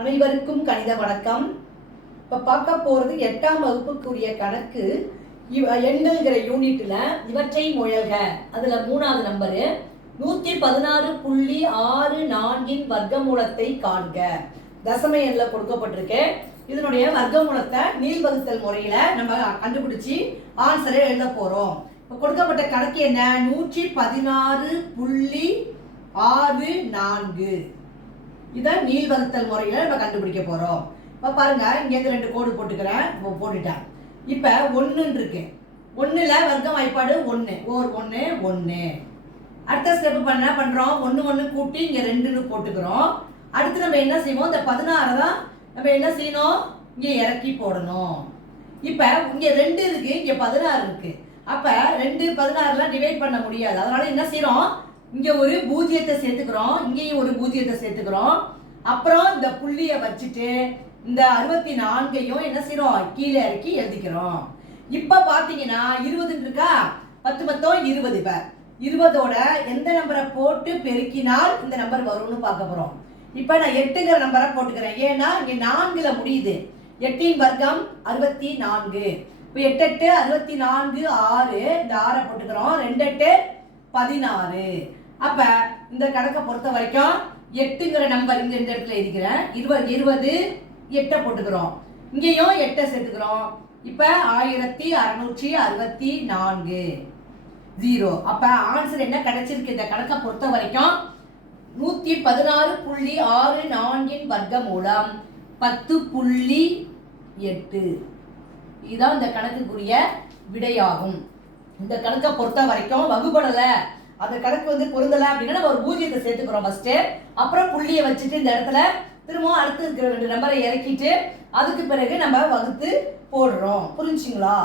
அனைவருக்கும் கணித வணக்கம். இப்போ பார்க்க போகிறது எட்டாம் வகுப்புக்குரிய கணக்கு. இவ எண்கள்கிற யூனிட்டில் இவற்றை முயல்க அதில் மூணாவது நம்பரு. நூற்றி பதினாறு புள்ளி ஆறு நான்கின் வர்க்கமூலத்தை காண்க. தசம எண்ணில் கொடுக்கப்பட்டிருக்கு. இதனுடைய வர்க்கமூலத்தை நீள்வகுத்தல் முறையில் நம்ம கண்டுபிடிச்சி ஆன்சரை எழுத போகிறோம் இப்போ கொடுக்கப்பட்ட கணக்கு என்ன? நூற்றி பதினாறு புள்ளி ஆறு நான்கு. இதை நீள்வகுத்தல் முறையில் நம்ம கண்டுபிடிக்க போகிறோம் இப்போ பாருங்க இங்கேருந்து ரெண்டு கோடு போட்டுக்கிறேன். இப்போ போட்டுட்டேன். இப்போ ஒன்றுன்னு இருக்கு ஒன்றில் வர்க்கம் வாய்ப்பாடு ஒன்று ஓர் ஒன்று ஒன்று அடுத்த ஸ்டெப் பண்ண பண்ணுறோம் ஒன்று ஒன்று கூட்டி இங்கே ரெண்டுன்னு போட்டுக்கிறோம். அடுத்து நம்ம என்ன செய்வோம்? இந்த பதினாறை தான் நம்ம என்ன செய்யணும்? இங்கே இறக்கி போடணும். இப்போ இங்கே ரெண்டு இருக்குது இங்கே பதினாறு இருக்குது அப்போ ரெண்டு பதினாறுலாம் டிவைட் பண்ண முடியாது. அதனால் என்ன செய்கிறோம் இங்கே ஒரு பூஜ்ஜியத்தை சேர்த்துக்கிறோம் இங்கேயும் ஒரு பூஜ்ஜியத்தை சேர்த்துக்கிறோம். அப்புறம் இந்த புள்ளியை வச்சுட்டு இந்த அறுபத்தி நான்கையும் என்ன செய்கிறோம் கீழே இறக்கி எழுதிக்கிறோம். இப்போ பார்த்தீங்கன்னா இருபதுன்னு இருக்கா? பத்து பத்தம் இருபது. இப்ப இருபதோட எந்த நம்பரை போட்டு பெருக்கினால் இந்த நம்பர் வரும்னு பார்க்க போகிறோம் இப்போ நான் எட்டுங்கிற நம்பரை போட்டுக்கிறேன். ஏன்னா இங்கே நான்குல முடியுது. எட்டின் வர்க்கம் அறுபத்தி நான்கு இப்போ எட்டு எட்டு அறுபத்தி நான்கு ஆறு. இந்த ஆறை போட்டுக்கிறோம். ரெண்டு எட்டு பதினாறு. அப்ப இந்த கணக்கை பொறுத்த வரைக்கும் எட்டுங்கிற நம்பர் இங்க இந்த இடத்துல இருக்கிறேன் இருபது இருபது எட்டை போட்டுக்கிறோம். இங்கேயும் எட்டை சேர்த்துக்கிறோம். இப்ப ஆயிரத்தி அறுநூற்றி அறுபத்தி நான்கு. ஜீரோ அப்ப ஆன்சர் என்ன கிடைச்சிருக்கு? இந்த கணக்கை பொறுத்த வரைக்கும் நூத்தி பதினாறு புள்ளி ஆறு நான்கின் வர்க்க மூலம் பத்து புள்ளி எட்டு. இதுதான் இந்த கணக்குக்குரிய விடையாகும். இந்த கணக்கை பொறுத்த வரைக்கும் வகுப்படலை. அந்த கணக்கு வந்து பொருந்தல அப்படின்னா நம்ம ஒரு பூஜ்ஜியத்தை சேர்த்துக்கிறோம் ஃபர்ஸ்ட் அப்புறம் புள்ளியை வச்சுட்டு இந்த இடத்துல திரும்பவும் அடுத்து இருக்கிற ரெண்டு நம்பரை இறக்கிட்டு அதுக்கு பிறகு நம்ம வகுத்து போடுறோம். புரிஞ்சுங்களா?